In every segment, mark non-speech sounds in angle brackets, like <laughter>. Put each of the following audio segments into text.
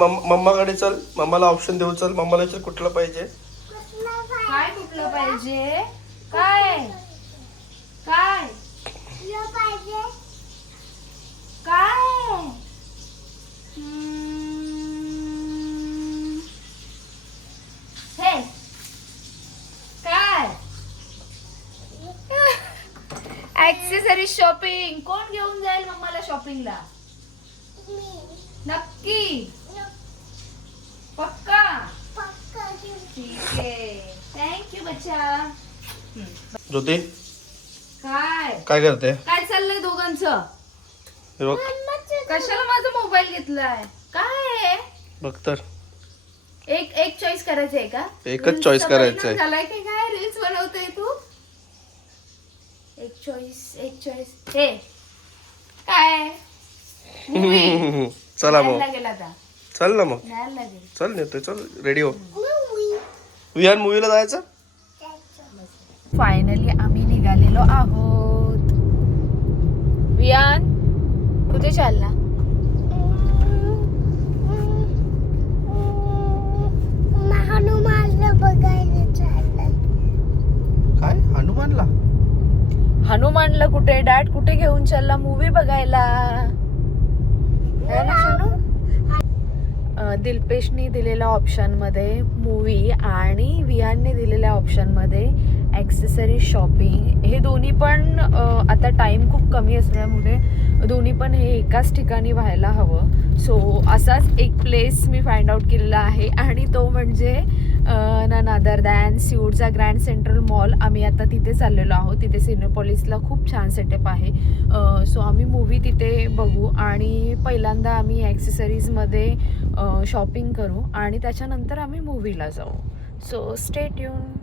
मम- मम्माकडे चल मम्माला ऑप्शन देऊ चल मम्माला विचार कुठलं पाहिजे? काय कुठलं पाहिजे? काय? काय? काय? हम्म. हे. काय? ऍक्सेसरी शॉपिंग कोण घेऊन जाईल मम्माला शॉपिंगला नक्की. पक्का? ठीक आहे. थँक्यू बच्चा. ज्योती? काय? काय करते? काय चाललंय दोघांचं? हे बघ कशाला माझा मोबाईल घेतलाय? काय आहे? बघ तर. एक एक चॉईस करायचं आहे का? एकच Reels choice चा करायचं परिणाम आहे. झालाय की काय? रील्स बनवतोय तू? एक चॉईस एक चॉईस हे. काय? <laughs> चला मग लागेल आता. चल ना मग. चल नेतोय चल. रेडी हो. विहान मूवीला जायचं? फायनली आम्ही निघालेलो आहोत. वियान कुठे चालला? हनुमानला बघायला चाललंय. काय? हनुमानला? हनुमानला कुठे? डॅड कुठे घेऊन चालला मूवी बघायला? है ना सोनू? दिलपेशने दिलेल्या ऑप्शनमध्ये मूवी आणि विहानने दिलेल्या ऑप्शनमध्ये ॲक्सेसरी शॉपिंग हे दोन्ही पण आता टाईम खूप कमी असल्यामुळे दोन्ही पण हे एकाच ठिकाणी व्हायला हवं. सो असाच एक प्लेस मी फाइंड आउट केलेला आहे. आणि तो म्हणजे नन अदर दॅन सिऊडचा ग्रँड सेंट्रल मॉल. आम्ही आता तिथे चाललेलो आहोत. तिथे सिनेपॉलिसला खूप छान सेटअप आहे. सो आम्ही मूवी तिथे बघू. आणि पहिल्यांदा आम्ही ॲक्सेसरीजमध्ये शॉपिंग करू आणि त्याच्यानंतर आम्ही मूवीला जाऊ. सो स्टेट येऊन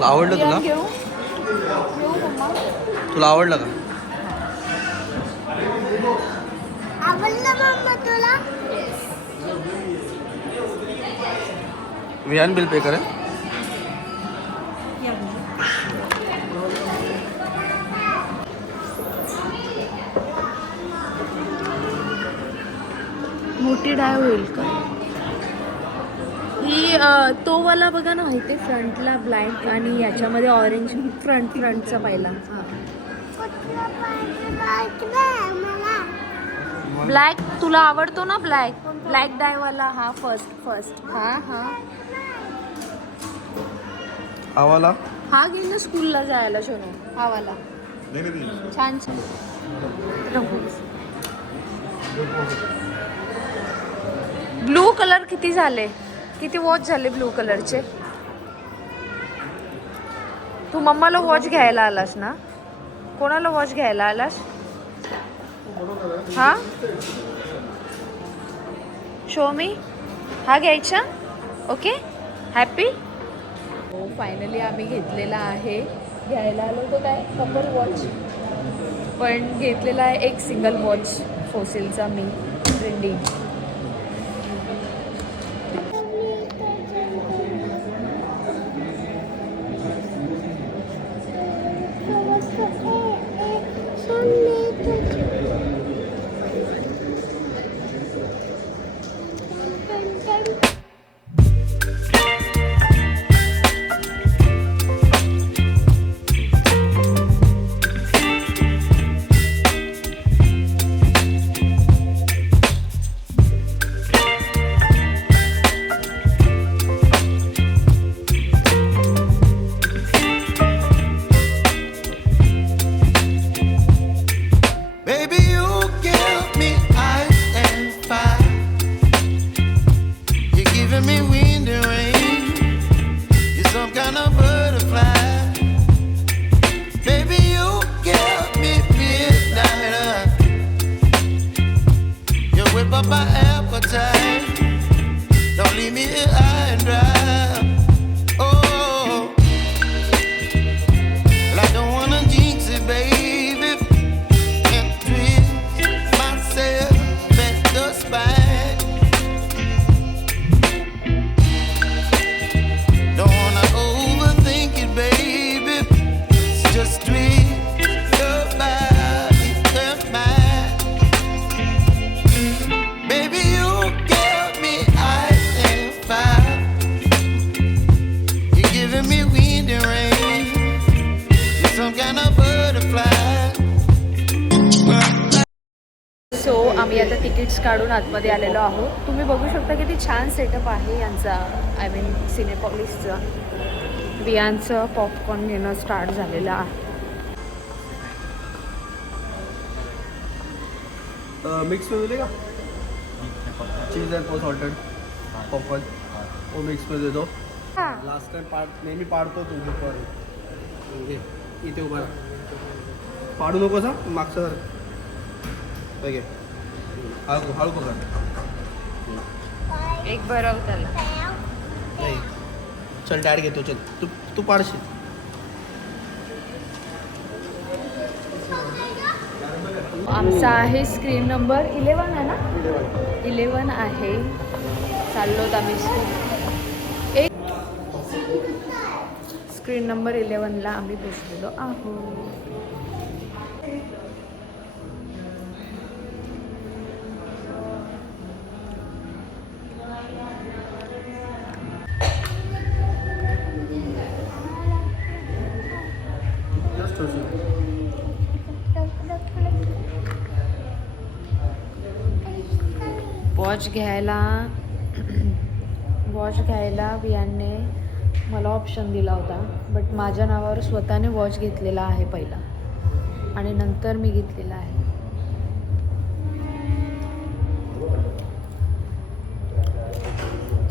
तुला आवडलं तुला? तुला आवडलं का? विहान बिल पे करेल. मोठी डाय होईल का? तो वाला बघा ना इथे फ्रंटला ब्लॅक आणि याच्यामध्ये ऑरेंज फ्रंट फ्रंटचा पहिला. ब्लॅक तुला आवडतो ना ब्लॅक? ब्लॅक डाय वाला हा फर्स्ट फर्स्ट हा हा. आवाला हा गेला स्कूलला जायला शोनू. हा वाला. छान छान. ब्लू कलर किती झाले? किती वॉच झाले ब्लू कलरचे? तू मम्माला वॉच घ्यायला आलास ना? कोणाला वॉच घ्यायला आलास? हा? शो मी हा घ्यायचा? ओके? हॅपी? हो फायनली आम्ही घेतलेला आहे. घ्यायला आलो तो काय? Couple watch. पण घेतलेला आहे एक सिंगल वॉच फोसिलचा मी ट्रेंडिंग छान सेटअप आहे यांचा आय मीन सिनेपॉलिसचा बियांचं पॉपकॉर्न घेणं स्टार्ट झालेलं आहे. मिक्स में मिलेगा cheese and post salted popcorn वो मिक्स में दे दो लास्ट टाइम पाड नेहमी पाडतो तू दुपारी घे इथे उभा. पाडू नकोस हा मागच्या घे हळू हळू पकड. एक बरं त्याला. नाही. चल डॅड घेतो चल. तू तू पाडशील. आमचा आहे स्क्रीन नंबर इलेवन आहे ना? इलेवन आहे. चाललोत आम्ही स्क्रीन एक स्क्रीन नंबर इलेवनला आम्ही पोचलेलो आहोत. वॉच घ्यायला वॉच घ्यायला वियानने मला ऑप्शन दिला होता. बट माझ्या नावावर स्वतःने वॉच घेतलेला आहे पहिला. आणि नंतर मी घेतलेला आहे.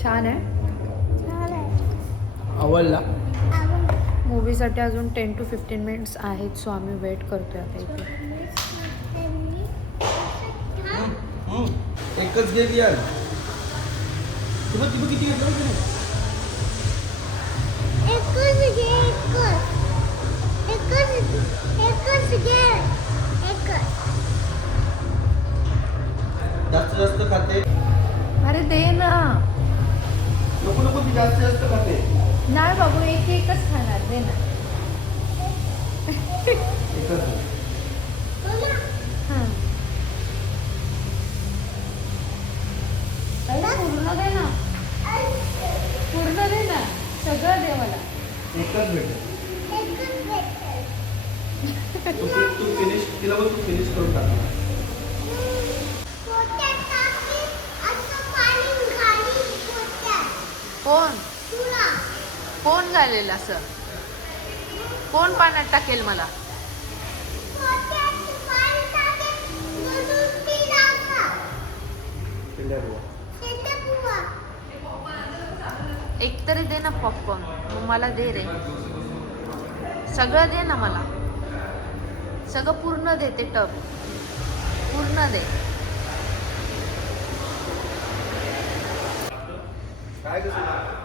छान आहे? आवडला. मूवीसाठी अजून टेन टू फिफ्टीन मिनिट्स आहेत सो आम्ही वेट करतोय आता इथे. एकच घे यार तुला किती किती घेतलं जास्त जास्त खाते. अरे दे ना. नको नको ती जास्त जास्त खाते. नाही बाबू एक एकच खाणार दे ना. एकच मम्मा हां पूर्ण दे ना पूर्ण दे ना सगळं दे मला एकच भेटेल एकच भेटेल तू? तू फिनिश तिला बघ तू फिनिश करून कोण? कोण झालेलं असं? कोण पाण्यात टाकेल मला? एक तरी दे ना पॉपकॉर्न मग मला दे रे. सगळं दे ना मला. सगळं पूर्ण दे ते टब पूर्ण दे काय कसं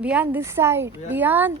Vian, this side. Vian.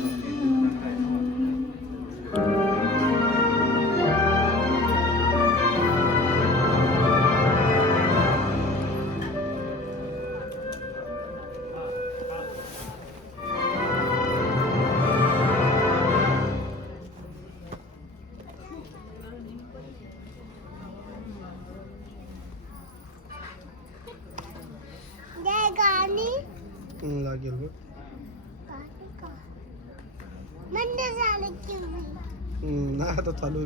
लागेल बघ गाणी का मंद झालं की मी हम्म, नाही आता चालू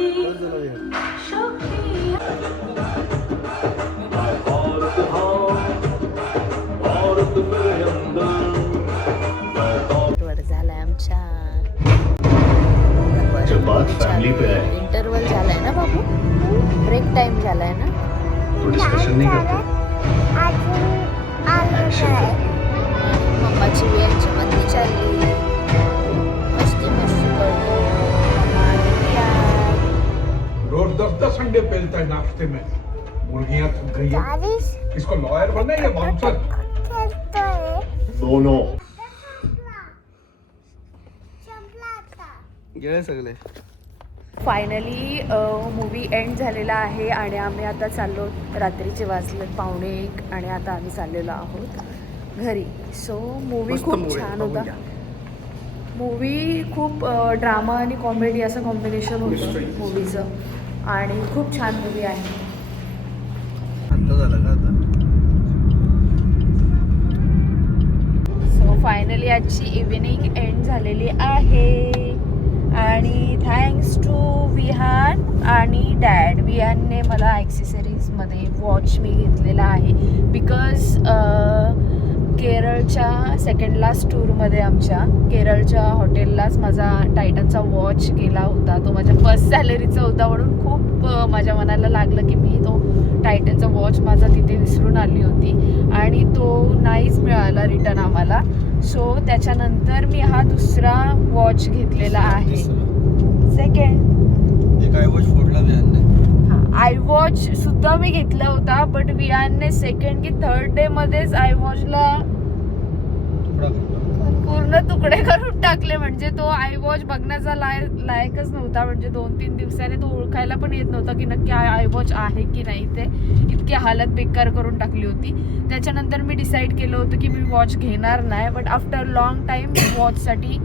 इंटरवल झालाय ना बाबू? ब्रेक टाइम झालाय ना? नाही आलं नाही. मम्माची वेळची बंदी चालली. मस्ती मस्ती करतो. रोज दस दस अंडे पेलता है नाश्ते में. मुर्गियाँ थक गई है इसको लॉयर बनना है या बाउंसर दोनों गेले सगळे. फायनली मूवी एंड झालेला आहे आणि आम्ही आता चाललो रात्रीचे वाजले पावणे एक आणि आता आम्ही चाललेलो आहोत घरी. सो मूवी खूप छान होता. मूवी खूप ड्रामा आणि कॉमेडी असं कॉम्बिनेशन होतं मूवीचं आणि खूप छान मूवी आहे. सो फायनली आजची इव्हिनिंग एंड झालेली आहे. आणि थँक्स टू विहान आणि डॅड विहानने मला ॲक्सेसरीजमध्ये वॉच मी घेतलेला आहे. बिकॉज केरळच्या सेकंड लास्ट टूरमध्ये आमच्या. केरळच्या हॉटेललाच माझा टायटनचा वॉच गेला होता. तो माझ्या फर्स्ट सॅलरीचा होता म्हणून खूप माझ्या मनाला लागलं की मी तो टायटनचा वॉच माझा तिथे विसरून आली होती. आणि तो नाहीच मिळाला रिटर्न आम्हाला. सो त्याच्यानंतर मी हा दुसरा वॉच घेतलेला आहे. सेकंड आय वॉच सुद्धा मी घेतला होता बट वियानने सेकंड की थर्ड डे मध्येच आय वॉचला तुकडे करून टाकले म्हणजे तो आय वॉच बघण्याचा लाय लायकच नव्हता. म्हणजे दोन तीन दिवसाने तो ओळखायला पण येत नव्हता की नक्की आय वॉच आहे की नाही. ते इतकी हालत बेकार करून टाकली होती. त्याच्यानंतर मी डिसाईड केलं होतं की मी वॉच घेणार नाही बट आफ्टर लॉंग टाईम मी वॉचसाठी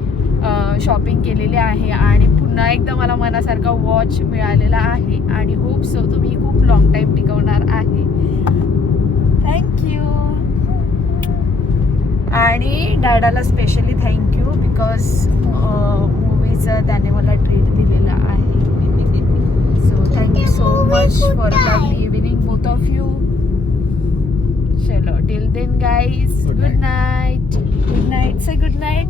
शॉपिंग केलेली आहे आणि पुन्हा एकदा मला मनासारखा वॉच मिळालेला आहे. आणि होप सो तुम्ही खूप लॉंग टाईम टिकवणार आहे थँक्यू आणि डॅडाला स्पेशली थँक्यू बिकॉज मूवीचं त्याने मला ट्रीट दिलेलं आहे. So thank you so much for lovely evening both of you चलो till then guys Good good night good night say good night